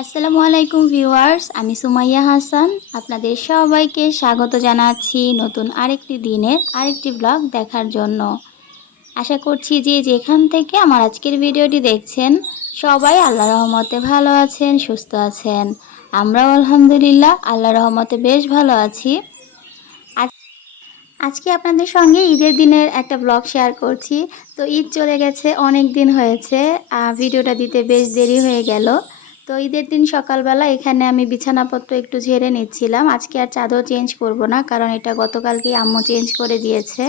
আসসালামু আলাইকুম ভিউয়ার্স, আমি সুমাইয়া হাসান। আপনাদের সবাইকে স্বাগত জানাচ্ছি নতুন আরেকটি দিনের আরেকটি ব্লগ দেখার জন্য। আশা করছি যে যেখান থেকে আমার আজকের ভিডিওটি দেখছেন, সবাই আল্লাহ রহমতে ভালো আছেন, সুস্থ আছেন। আমরাও আলহামদুলিল্লাহ আল্লাহ রহমতে বেশ ভালো আছি। আজকে আপনাদের সঙ্গে ঈদের দিনের একটা ব্লগ শেয়ার করছি। তো ঈদ চলে গেছে, অনেক দিন হয়েছে ভিডিওটা দিতে বেশ দেরি হয়ে গেল। তো ঈদের দিন সকালবেলা এখানে আমি বিছানাপত্র একটু ঝেড়ে নিচ্ছিলাম। আজকে আর চাদর চেঞ্জ করব না, কারণ এটা গতকালকেই আম্মু চেঞ্জ করে দিয়েছে।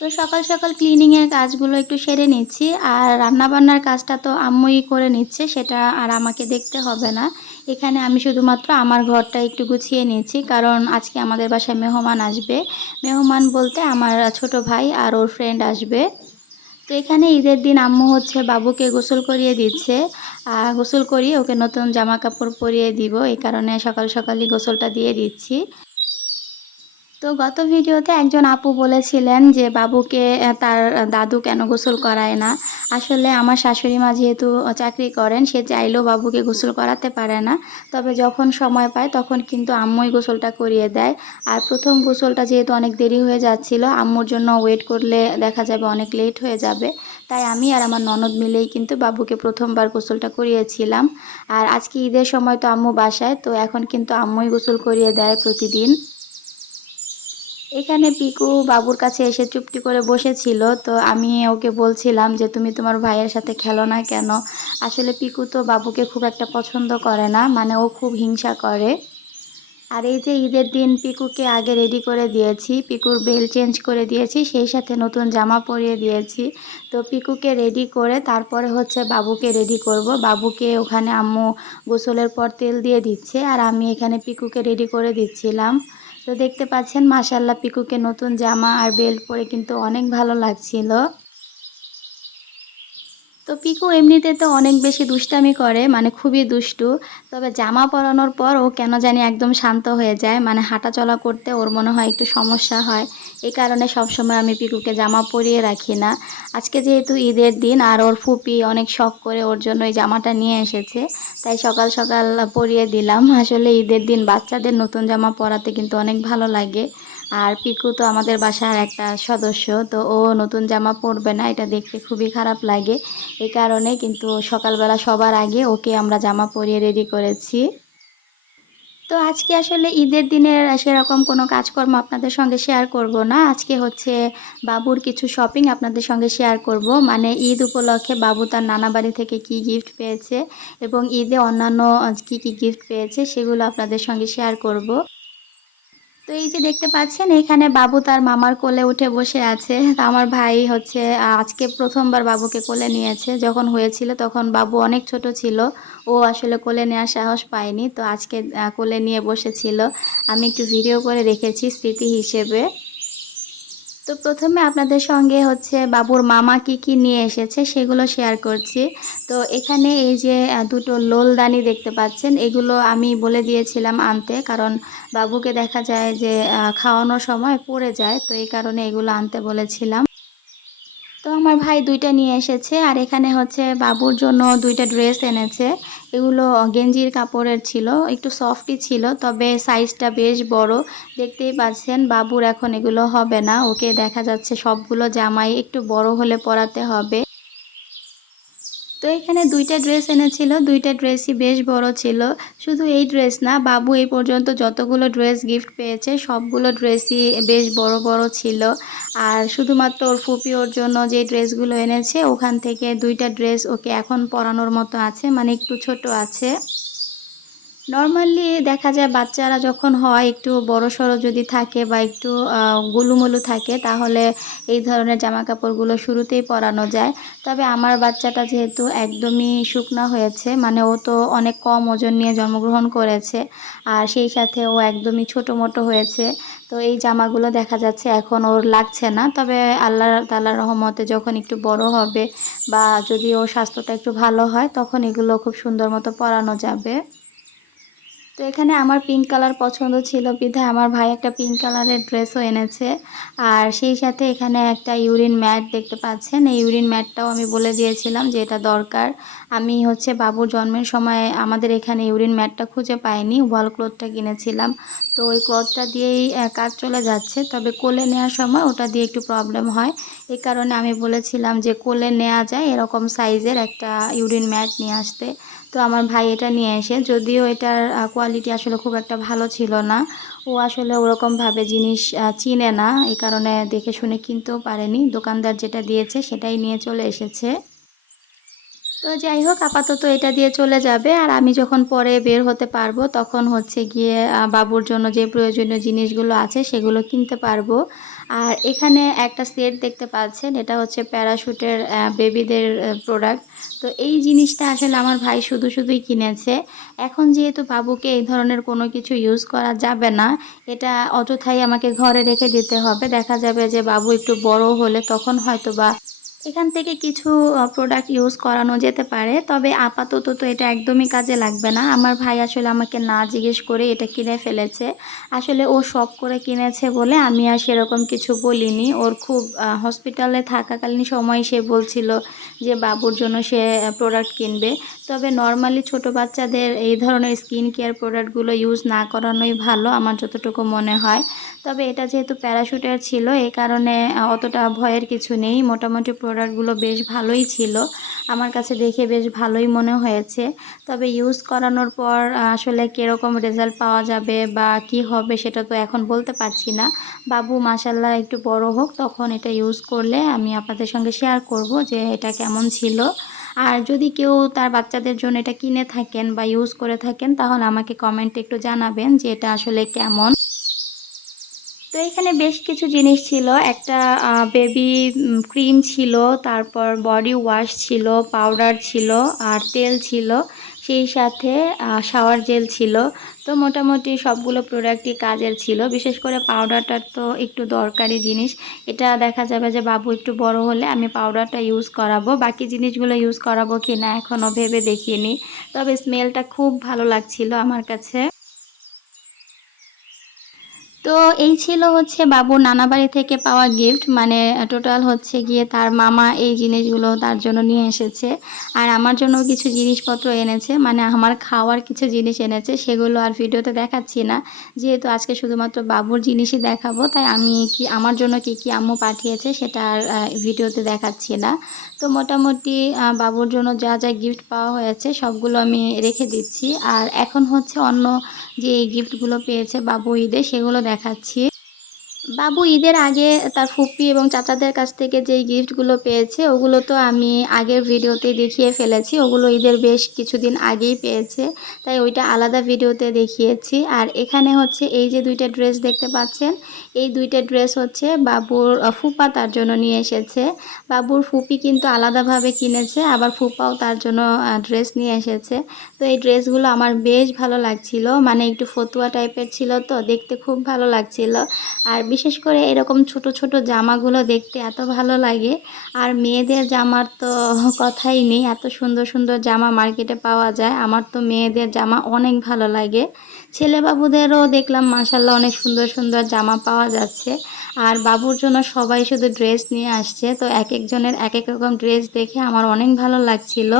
তো সকাল সকাল ক্লিনিংয়ের কাজগুলো একটু সেরে নিচ্ছি, আর রান্নাবান্নার কাজটা তো আম্মুই করে নিচ্ছে, সেটা আর আমাকে দেখতে হবে না। এখানে আমি শুধুমাত্র আমার ঘরটা একটু গুছিয়ে নিয়েছি কারণ আজকে আমাদের বাসায় মেহমান আসবে। মেহমান বলতে আমার ছোট ভাই আর ওর ফ্রেন্ড আসবে। তো এখানে ঈদের দিন আম্মু হচ্ছে বাবুকে গোসল করিয়ে দিচ্ছে। আর গোসল করিয়ে ওকে নতুন জামা কাপড় পরিয়ে দিব। এই কারণে সকাল সকালই গোসলটা দিয়ে দিচ্ছি। তো গত ভিডিওতে একজন আপু বলেছিলেন যে বাবুকে তার দাদু কেন গোসল করায় না? আসলে আমার শাশুড়ি মা যেহেতু চাকরি করেন, সে চাইলেও বাবুকে গোসল করাতে পারে না। তবে যখন সময় পায় তখন কিন্তু আম্মুই গোসলটা করিয়ে দেয়। আর প্রথম গোসলটা যেহেতু অনেক দেরি হয়ে যাচ্ছিল, আম্মুর জন্য ওয়েট করলে দেখা যাবে অনেক লেট হয়ে যাবে। তাই আমি আর আমার ননদ মিলেই কিন্তু বাবুকে প্রথমবার গোসলটা করিয়েছিলাম। আর আজকে ঈদের সময় তো আম্মু বাসায়, তো এখন কিন্তু আম্মুই গোসল করিয়ে দেয় প্রতিদিন। এখানে পিকু বাবুর কাছে এসে চুপটি করে বসেছিল, তো আমি ওকে বলছিলাম যে, তুমি তোমার ভাইয়ের সাথে খেলো না কেন? আসলে পিকু তো বাবুকে খুব একটা পছন্দ করে না মানে ও খুব হিংসা করে। আর এই যে ঈদের দিন পিকুকে আগে রেডি করে দিয়েছি, পিকুর বেল চেঞ্জ করে দিয়েছি, সেই সাথে নতুন জামা পরিয়ে দিয়েছি। তো পিকুকে রেডি করে তারপরে হচ্ছে বাবুকে রেডি করব। বাবুকে ওখানে আম্মু গোসলের পর তেল দিয়ে দিচ্ছে, আর আমি এখানে পিকুকে রেডি করে দিচ্ছিলাম। তো দেখতে পাচ্ছেন মাসাল্লাহ পিকুকে নতুন জামা আর বেল্ট পরে কিন্তু অনেক ভালো লাগছিল। তো পিকু এমনিতে তো অনেক বেশি দুষ্টামি করে মানে খুবই দুষ্টু। তবে জামা পরানোর পর ও কেন জানি একদম শান্ত হয়ে যায় মানে হাঁটা চলা করতে ওর মনে হয় একটু সমস্যা হয়। এই কারণে সবসময় আমি পিকুকে জামা পরিয়ে রাখি না। আজকে যেহেতু ঈদের দিন, আর ওর ফুপি অনেক শখ করে ওর জন্য এই জামাটা নিয়ে এসেছে, তাই সকাল সকাল পরিয়ে দিলাম। আসলে ঈদের দিন বাচ্চাদের নতুন জামা পরাতে কিন্তু অনেক ভালো লাগে। আর পিকু তো আমাদের বাসার একটা সদস্য, তো ও নতুন জামা পরবে না, এটা দেখতে খুবই খারাপ লাগে। এই কারণে কিন্তু সকালবেলা সবার আগে ওকে আমরা জামা পরিয়ে রেডি করেছি। তো আজকে আসলে ঈদের দিনের সেরকম কোনো কাজকর্ম আপনাদের সঙ্গে শেয়ার করব না। আজকে হচ্ছে বাবুর কিছু শপিং আপনাদের সঙ্গে শেয়ার করব। মানে ঈদ উপলক্ষে বাবু তার নানা বাড়ি থেকে কি গিফট পেয়েছে এবং ঈদে অন্যান্য কি কি গিফট পেয়েছে সেগুলো আপনাদের সঙ্গে শেয়ার করব। তো এই যে দেখতে পাচ্ছেন, এখানে বাবু তার মামার কোলে উঠে বসে আছে। তা আমার ভাই হচ্ছে আজকে প্রথমবার বাবুকে কোলে নিয়েছে। যখন হয়েছিল তখন বাবু অনেক ছোট ছিল। ও আসলে কোলে নেওয়ার সাহস পায়নি। তো আজকে কোলে নিয়ে বসেছিল। আমি একটু ভিডিও করে রেখেছি স্মৃতি হিসেবে। তো প্রথমে আপনাদের সঙ্গে হচ্ছে বাবুর মামা কি কি নিয়ে এসেছে সেগুলো শেয়ার করছি। তো এখানে এই যে দুটো লোলদানি দেখতে পাচ্ছেন, এগুলো আমি বলে দিয়েছিলাম আনতে কারণ বাবুকে দেখা যায় যে খাওয়ানোর সময় পড়ে যায়, তো এই কারণে এগুলো আনতে বলেছিলাম। তো আমার ভাই দুইটা নিয়ে এসেছে, আর এখানে হচ্ছে বাবুর জন্য দুইটা ড্রেস এনেছে। এগুলো গেঞ্জির কাপড়ের ছিল, একটু সফটই ছিল, তবে সাইজটা বেশ বড়। দেখতেই পাচ্ছেন বাবুর এখন এগুলো হবে না, ওকে দেখা যাচ্ছে সবগুলো জামাই একটু বড় হলে পরাতে হবে। তো এখানে দুইটা ড্রেস এনেছিল, দুইটা ড্রেসই বেশ বড় ছিল। শুধু এই ড্রেস না, বাবু এই পর্যন্ত যতগুলো ড্রেস গিফট পেয়েছে, সবগুলো ড্রেসই বেশ বড় বড় ছিল। আর শুধুমাত্র ওর ফুপি ওর জন্য যে ড্রেসগুলো এনেছে, ওখান থেকে দুইটা ড্রেস ওকে এখন পরানোর মতো আছে মানে একটু ছোট আছে। নর্মালি দেখা যায় বাচ্চারা যখন হয় একটু বড় সড়ো যদি থাকে বা একটু গুলুমুলু থাকে তাহলে এই ধরনের জামা কাপড়গুলো শুরুতেই পরানো যায়। তবে আমার বাচ্চাটা যেহেতু একদমই শুকনা হয়েছে মানে ও তো অনেক কম ওজন নিয়ে জন্মগ্রহণ করেছে আর সেই সাথে ও একদমই ছোটো মোটো হয়েছে, তো এই জামাগুলো দেখা যাচ্ছে এখন ওর লাগছে না। তবে আল্লাহ তাল্লাহ রহমতে যখন একটু বড় হবে বা যদি ওর স্বাস্থ্যটা একটু ভালো হয় তখন এগুলো খুব সুন্দর মতো পরানো যাবে। তো এখানে আমার পিঙ্ক কালার পছন্দ ছিল বিধায় আমার ভাই একটা পিঙ্ক কালারের ড্রেসও এনেছে। আর সেই সাথে এখানে একটা ইউরিন ম্যাট দেখতে পাচ্ছেন। এই ইউরিন ম্যাটটাও আমি বলে দিয়েছিলাম যে এটা দরকার। আমি হচ্ছে বাবুর জন্মের সময় আমাদের এখানে ইউরিন ম্যাটটা খুঁজে পাইনি, ওয়াল ক্লথটা কিনেছিলাম। তো ওই ক্লথটা দিয়েই কাজ চলে যাচ্ছে। তবে কোলে নেওয়ার সময় ওটা দিয়ে একটু প্রবলেম হয়। এই কারণে আমি বলেছিলাম যে কোলে নেওয়া যায় এরকম সাইজের একটা ইউরিন ম্যাট নিয়ে আসতে। তো আমার ভাই এটা নিয়ে এসে যদিও এটার কোয়ালিটি আসলে খুব একটা ভালো ছিল না। ও আসলে ওরকমভাবে জিনিস চিনে না। এই কারণে দেখে শুনে কিনতেও পারেনি। দোকানদার যেটা দিয়েছে সেটাই নিয়ে চলে এসেছে। তো যাই হোক, আপাতত এটা দিয়ে চলে যাবে। আর আমি যখন পরে বের হতে পারব, তখন হচ্ছে গিয়ে বাবুর জন্য যে প্রয়োজনীয় জিনিসগুলো আছে সেগুলো কিনতে পারব। আর এখানে একটা সেট দেখতে পাচ্ছেন। এটা হচ্ছে প্যারাশুটের বেবিদের প্রোডাক্ট তো এই জিনিসটা আসলে আমার ভাই শুধু শুধুই কিনেছে। এখন যেহেতু বাবুকে এই ধরনের কোনো কিছু ইউজ করা যাবে না, এটা অযথাই আমাকে ঘরে রেখে দিতে হবে। দেখা যাবে যে বাবু একটু বড় হলে তখন হয়তো বা এখান থেকে কিছু প্রোডাক্ট ইউজ করানো যেতে পারে। তবে আপাতত তো এটা একদমই কাজে লাগবে না। আমার ভাই আসলে আমাকে না জিজ্ঞেস করে এটা কিনে ফেলেছে। আসলে ও শখ করে কিনেছে বলে আমি আর সেরকম কিছু বলিনি। ওর খুব হসপিটালে থাকাকালীন সময় সে বলছিল যে বাবুর জন্য সে প্রোডাক্ট কিনবে। তবে নর্মালি ছোট বাচ্চাদের এই ধরনের স্কিন কেয়ার প্রোডাক্টগুলো ইউজ না করানোই ভালো, আমার যতটুকু মনে হয়। তবে এটা যেহেতু প্যারাশুটের ছিল এই কারণে অতটা ভয়ের কিছু নেই। মোটামুটি প্রোডাক্টগুলো বেশ ভালোই ছিল। আমার কাছে দেখে বেশ ভালোই মনে হয়েছে। তবে ইউজ করানোর পর, আসলে কীরকম রেজাল্ট পাওয়া যাবে বা কি হবে সেটা তো এখন বলতে পারছি না। বাবু মাসাল্লাহ একটু বড় হোক, তখন এটা ইউজ করলে আমি আপনাদের সঙ্গে শেয়ার করব যে এটা কেমন ছিল। আর যদি কেউ তার বাচ্চাদের জন্য এটা কিনে থাকেন বা ইউজ করে থাকেন, তাহলে আমাকে কমেন্টে একটু জানাবেন যে এটা আসলে কেমন। তো এখানে বেশ কিছু জিনিস ছিল। একটা বেবি ক্রিম ছিল, তারপর বডি ওয়াশ ছিল পাউডার ছিল, আর তেল ছিল, সেই সাথে শাওয়ার জেল ছিল। তো মোটামুটি সবগুলো প্রোডাক্টই কাজের ছিল। বিশেষ করে পাউডারটার তো একটু দরকারি জিনিস। এটা দেখা যাবে যে বাবু একটু বড় হলে আমি পাউডারটা ইউজ করাবো। বাকি জিনিসগুলো ইউজ করাবো কি না এখনও ভেবে দেখিনি। তবে স্মেলটা খুব ভালো লাগছিল আমার কাছে। তো এই ছিল হচ্ছে বাবুর নানা বাড়ি থেকে পাওয়া গিফট মানে টোটাল হচ্ছে গিয়ে তার মামা এই জিনিসগুলো তার জন্য নিয়ে এসেছে। আর আমার জন্য কিছু জিনিসপত্র এনেছে মানে আমার খাওয়ার কিছু জিনিস এনেছে, সেগুলো আর ভিডিওতে দেখাচ্ছি না। যেহেতু আজকে শুধুমাত্র বাবুর জিনিসই দেখাবো, তাই আমি কি, আমার জন্য কি কি আম্মু পাঠিয়েছে সেটা আর ভিডিওতে দেখাচ্ছি না। তো মোটামুটি বাবুর জন্য যা যা গিফট পাওয়া হয়েছে সবগুলো আমি রেখে দিচ্ছি। আর এখন হচ্ছে অন্য যে গিফটগুলো পেয়েছে বাবু ঈদে, সেগুলো দেখাচ্ছি। বাবু, ঈদের আগে তার ফুপি এবং চাচাদের কাছ থেকে যেই গিফটগুলো পেয়েছে, ওগুলো তো আমি আগের ভিডিওতে দেখিয়ে ফেলেছি। ওগুলো ঈদের বেশ কিছুদিন আগেই পেয়েছে, তাই ওইটা আলাদা ভিডিওতে দেখিয়েছি। আর এখানে হচ্ছে এই যে দুইটা ড্রেস দেখতে পাচ্ছেন, এই দুইটা ড্রেস হচ্ছে বাবুর ফুপা তার জন্য নিয়ে এসেছে। বাবুর ফুপি কিন্তু আলাদাভাবে কিনেছে, আবার ফুপাও তার জন্য ড্রেস নিয়ে এসেছে। তো এই ড্রেসগুলো আমার বেশ ভালো লাগছিল মানে একটু ফতুয়া টাইপের ছিল তো, দেখতে খুব ভালো লাগছিল। আর বিশেষ করে এরকম ছোট ছোট জামাগুলো দেখতে এত ভালো লাগে। আর মেয়েদের জামার তো কথাই নেই, এত সুন্দর সুন্দর জামা মার্কেটে পাওয়া যায়। আমার তো মেয়েদের জামা অনেক ভালো লাগে। ছেলে বাবুদেরও দেখলাম মাসাল্লাহ অনেক সুন্দর সুন্দর জামা পাওয়া যাচ্ছে। আর বাবুর জন্য সবাই শুধু ড্রেস নিয়ে আসছে। তো এক একজনের এক এক রকম ড্রেস দেখে আমার অনেক ভালো লাগছিল।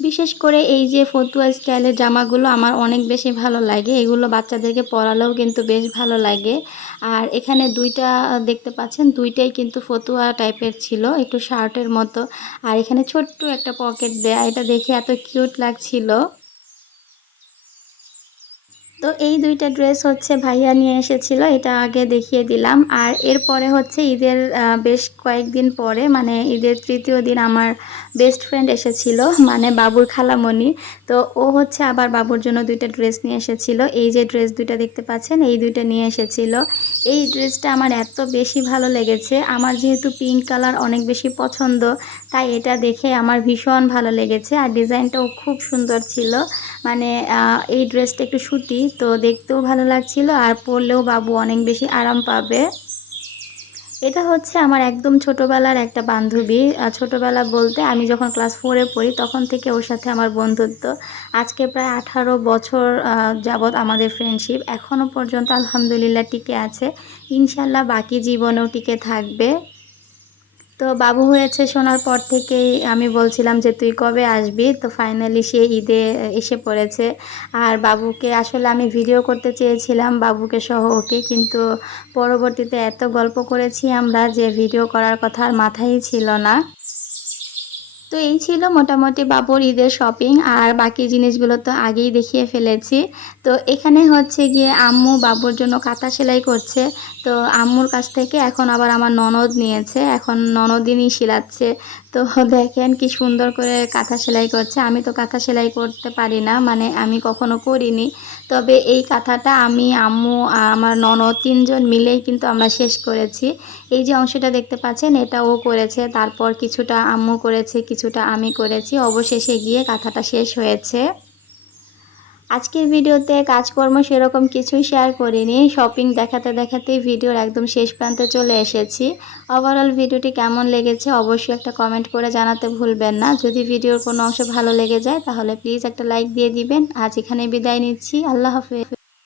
বিশেষ করে এই যে ফতুয়া স্টাইলের জামাগুলো আমার অনেক বেশি ভালো লাগে। এগুলো বাচ্চাদেরকে পরালেও কিন্তু বেশ ভালো লাগে। আর এখানে দুইটা, দেখতে পাচ্ছেন, দুইটাই কিন্তু ফতুয়া টাইপের ছিল, একটু শার্টের মতো। আর এখানে ছোট্ট একটা পকেট দেয়া, এটা দেখে এত কিউট লাগছিল। তো এই দুইটা ড্রেস হচ্ছে ভাইয়া নিয়ে এসেছিল, এটা আগে দেখিয়ে দিলাম। আর এরপরে হচ্ছে ঈদের বেশ কয়েকদিন পরে মানে ঈদের তৃতীয় দিন আমার বেস্ট ফ্রেন্ড এসেছিল মানে বাবুর খালামণি। তো ও হচ্ছে আবার বাবুর জন্য দুইটা ড্রেস নিয়ে এসেছিল। এই যে ড্রেস দুইটা দেখতে পাচ্ছেন, এই দুইটা নিয়ে এসেছিল। এই ড্রেসটা আমার এত বেশি ভালো লেগেছে। আমার যেহেতু পিঙ্ক কালার অনেক বেশি পছন্দ, তাই এটা দেখে আমার ভীষণ ভালো লেগেছে। আর ডিজাইনটাও খুব সুন্দর ছিল। মানে এই ড্রেসটা একটু সুতি তো দেখতেও ভালো লাগছিল আর পরলেও বাবু অনেক বেশি আরাম পাবে। এটা হচ্ছে আমার একদম ছোটোবেলার একটা বান্ধবী। ছোটোবেলা বলতে আমি যখন ক্লাস ফোরে পড়ি তখন থেকে ওর সাথে আমার বন্ধুত্ব। আজকে প্রায় আঠারো বছর যাবৎ আমাদের ফ্রেন্ডশিপ এখনও পর্যন্ত আলহামদুলিল্লাহ টিকে আছে। ইনশাল্লাহ বাকি জীবনেও টিকে থাকবে। তো বাবু হয়েছে শোনার পর থেকেই আমি বলছিলাম যে, তুই কবে আসবি? তো ফাইনালি সে ঈদে এসে পড়েছে। আর বাবুকে আসলে আমি ভিডিও করতে চেয়েছিলাম, বাবুকে সহ ওকে। কিন্তু পরবর্তীতে এত গল্প করেছি আমরা যে ভিডিও করার কথা আর মাথায় ছিল না। তো এই ছিল মোটামুটি বাবুর ঈদের শপিং আর বাকি জিনিসগুলো তো আগেই দেখিয়ে ফেলেছি। তো এখানে হচ্ছে গিয়ে আম্মু বাবুর জন্য কাঁথা সেলাই করছে। তো আম্মুর কাছ থেকে এখন আবার আমার ননদ নিয়েছে। এখন ননদিনই সেলাচ্ছে তো দেখেন কি সুন্দর করে কাঁথা সেলাই করছে। আমি তো কাঁথা সেলাই করতে পারি না মানে আমি কখনো করিনি। তবে এই কাঁথাটা আমি, আম্মু আর আমার ননদ তিনজন মিলেই কিন্তু আমরা শেষ করেছি। এই যে অংশটা দেখতে পাচ্ছেন এটা ও করেছে। তারপর কিছুটা আম্মু করেছে, কিছুটা আমি করেছি। অবশেষে গিয়ে কাঁথাটা শেষ হয়েছে। আজকের ভিডিওতে কাজকর্ম সেরকম কিছুই শেয়ার করিনি। শপিং দেখাতে দেখাতেই ভিডিওর একদম শেষ প্রান্তে চলে এসেছি। ওভারঅল ভিডিওটি কেমন লেগেছে অবশ্যই একটা কমেন্ট করে জানাতে ভুলবেন না। যদি ভিডিওর কোনো অংশ ভালো লেগে যায়, তাহলে প্লিজ একটা লাইক দিয়ে দিবেন। আজ এখানে বিদায় নিচ্ছি। আল্লাহ হাফেজ।